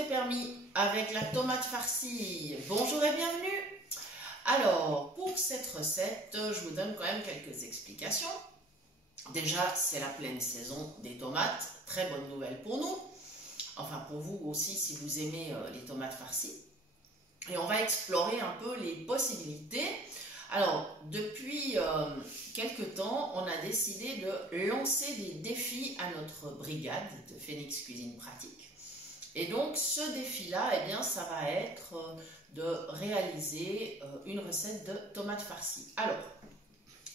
est permis avec la tomate farcie. Bonjour et bienvenue. Alors, pour cette recette, je vous donne quand même quelques explications. Déjà, c'est la pleine saison des tomates. Très bonne nouvelle pour nous. Enfin, pour vous aussi, si vous aimez les tomates farcies. Et on va explorer un peu les possibilités. Alors, depuis quelques temps, on a décidé de lancer des défis à notre brigade de Phoenix Cuisine Pratique. Et donc, ce défi-là, eh bien, ça va être de réaliser une recette de tomates farcies. Alors,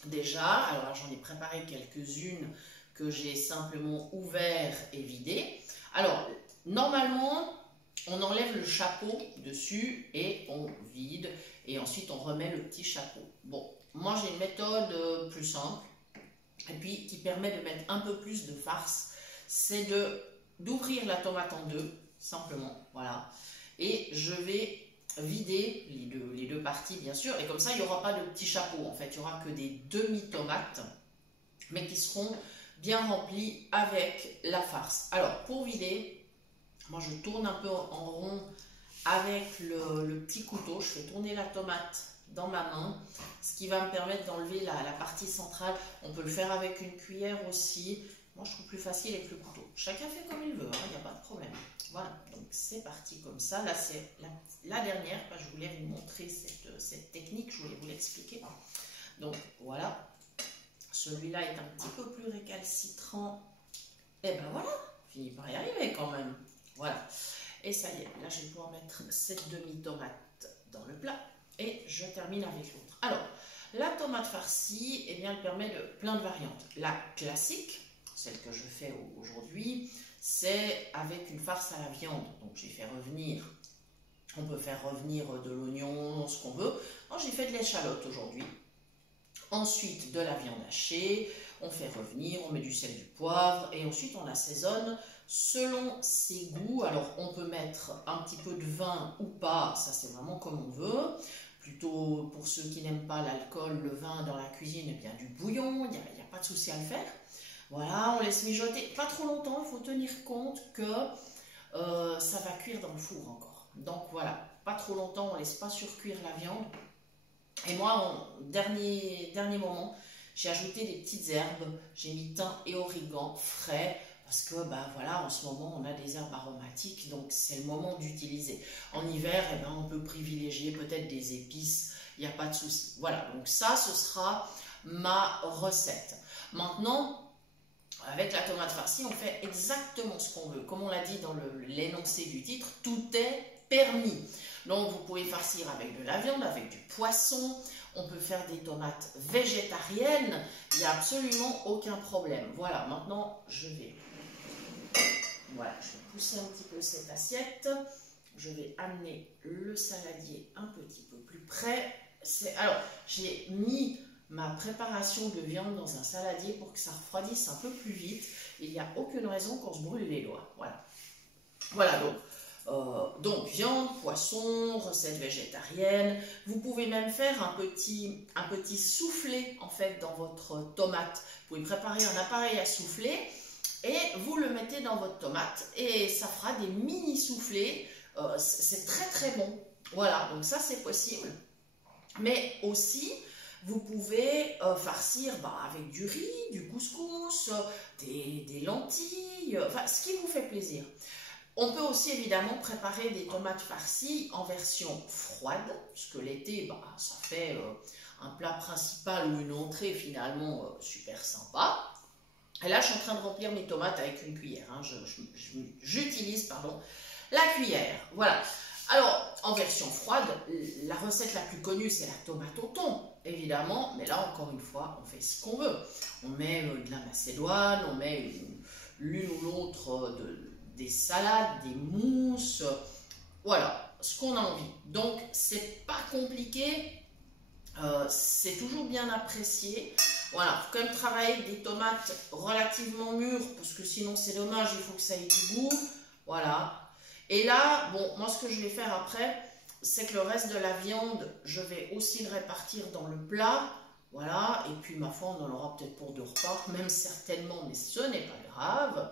déjà, j'en ai préparé quelques-unes que j'ai simplement ouvert et vidé. Alors, normalement, on enlève le chapeau dessus et on vide. Et ensuite, on remet le petit chapeau. Bon, moi, j'ai une méthode plus simple et puis qui permet de mettre un peu plus de farce. C'est d'ouvrir la tomate en deux, simplement, voilà. Et je vais vider les deux parties, bien sûr. Et comme ça, il n'y aura pas de petit chapeau. En fait, il n'y aura que des demi-tomates, mais qui seront bien remplies avec la farce. Alors, pour vider, moi, je tourne un peu en rond avec le petit couteau. Je fais tourner la tomate dans ma main, ce qui va me permettre d'enlever la partie centrale. On peut le faire avec une cuillère aussi. Moi, je trouve plus facile avec le couteau. Chacun fait comme il veut, il n'y a pas de problème. Voilà, donc c'est parti comme ça. Là, c'est la dernière. Je voulais vous montrer cette technique, je voulais vous l'expliquer. Donc, voilà. Celui-là est un petit peu plus récalcitrant. Et ben voilà, fini par y arriver quand même. Voilà. Et ça y est, là, je vais pouvoir mettre cette demi-tomate dans le plat. Et je termine avec l'autre. Alors, la tomate farcie, eh bien, elle permet de plein de variantes. La classique, celle que je fais aujourd'hui, c'est avec une farce à la viande. Donc, j'ai fait revenir, on peut faire revenir de l'oignon, ce qu'on veut. Moi, j'ai fait de l'échalote aujourd'hui. Ensuite, de la viande hachée, on fait revenir, on met du sel, du poivre, et ensuite, on assaisonne selon ses goûts. Alors, on peut mettre un petit peu de vin ou pas, ça c'est vraiment comme on veut. Plutôt, pour ceux qui n'aiment pas l'alcool, le vin dans la cuisine, eh bien du bouillon, il n'y a pas de souci à le faire. Voilà, on laisse mijoter pas trop longtemps, il faut tenir compte que ça va cuire dans le four encore. Donc voilà, pas trop longtemps, on ne laisse pas surcuire la viande. Et moi, en dernier moment, j'ai ajouté des petites herbes, j'ai mis thym et origan frais, parce que voilà, en ce moment, on a des herbes aromatiques, donc c'est le moment d'utiliser. En hiver, eh ben, on peut privilégier peut-être des épices, il n'y a pas de souci. Voilà, donc ça, ce sera ma recette. Maintenant, avec la tomate farcie, on fait exactement ce qu'on veut. Comme on l'a dit dans l'énoncé du titre, tout est permis. Donc, vous pouvez farcir avec de la viande, avec du poisson. On peut faire des tomates végétariennes. Il n'y a absolument aucun problème. Voilà, maintenant, je vais pousser un petit peu cette assiette. Je vais amener le saladier un petit peu plus près. Alors, j'ai mis ma préparation de viande dans un saladier pour que ça refroidisse un peu plus vite. Il n'y a aucune raison qu'on se brûle les doigts. Voilà. Voilà donc viande, poisson, recette végétarienne. Vous pouvez même faire un petit soufflé en fait dans votre tomate. Vous pouvez préparer un appareil à souffler et vous le mettez dans votre tomate et ça fera des mini soufflés. C'est très très bon. Voilà, donc ça c'est possible. Mais aussi, vous pouvez farcir avec du riz, du couscous, des lentilles, enfin ce qui vous fait plaisir. On peut aussi évidemment préparer des tomates farcies en version froide, puisque l'été, ça fait un plat principal ou une entrée finalement super sympa. Et là, je suis en train de remplir mes tomates avec une cuillère. Hein. J'utilise la cuillère. Voilà. Alors, en version froide, la recette la plus connue, c'est la tomate au thon, évidemment. Mais là, encore une fois, on fait ce qu'on veut. On met de la macédoine, on met l'une ou l'autre des salades, des mousses. Voilà, ce qu'on a envie. Donc, c'est pas compliqué. C'est toujours bien apprécié. Voilà, il faut quand même travailler avec des tomates relativement mûres, parce que sinon, c'est dommage, il faut que ça ait du goût. Voilà. Et là, bon, moi ce que je vais faire après, c'est que le reste de la viande, je vais aussi le répartir dans le plat. Voilà, et puis ma foi, on en aura peut-être pour 2 repas, même certainement, mais ce n'est pas grave.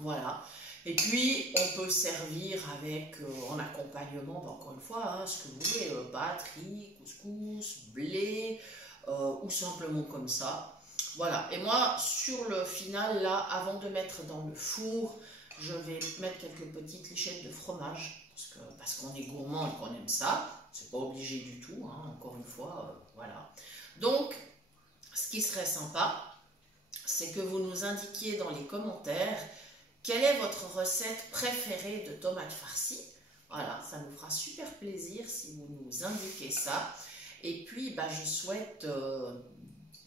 Voilà. Et puis, on peut servir avec, en accompagnement, bah, encore une fois, hein, ce que vous voulez, pâtes, riz, couscous, blé, ou simplement comme ça. Voilà, et moi, sur le final, là, avant de mettre dans le four, je vais mettre quelques petites lichettes de fromage, parce qu'on est gourmand et qu'on aime ça. C'est pas obligé du tout, hein, encore une fois, voilà. Donc, ce qui serait sympa, c'est que vous nous indiquiez dans les commentaires quelle est votre recette préférée de tomates farcies. Voilà, ça nous fera super plaisir si vous nous indiquez ça. Et puis, bah, je souhaite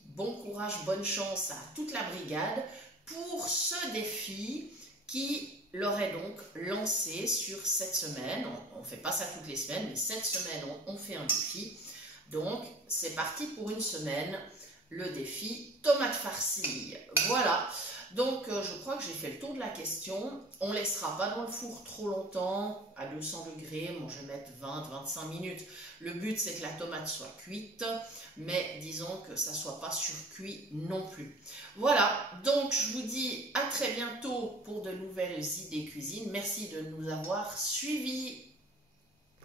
bon courage, bonne chance à toute la brigade pour ce défi qui leur est donc lancé sur cette semaine. On ne fait pas ça toutes les semaines, mais cette semaine, on fait un défi. Donc, c'est parti pour une semaine, le défi tomate farcie. Voilà. Donc, je crois que j'ai fait le tour de la question. On ne laissera pas dans le four trop longtemps, à 200 degrés. Moi, je vais mettre 20-25 minutes. Le but, c'est que la tomate soit cuite, mais disons que ça ne soit pas surcuit non plus. Voilà, donc je vous dis à très bientôt pour de nouvelles idées cuisine. Merci de nous avoir suivis.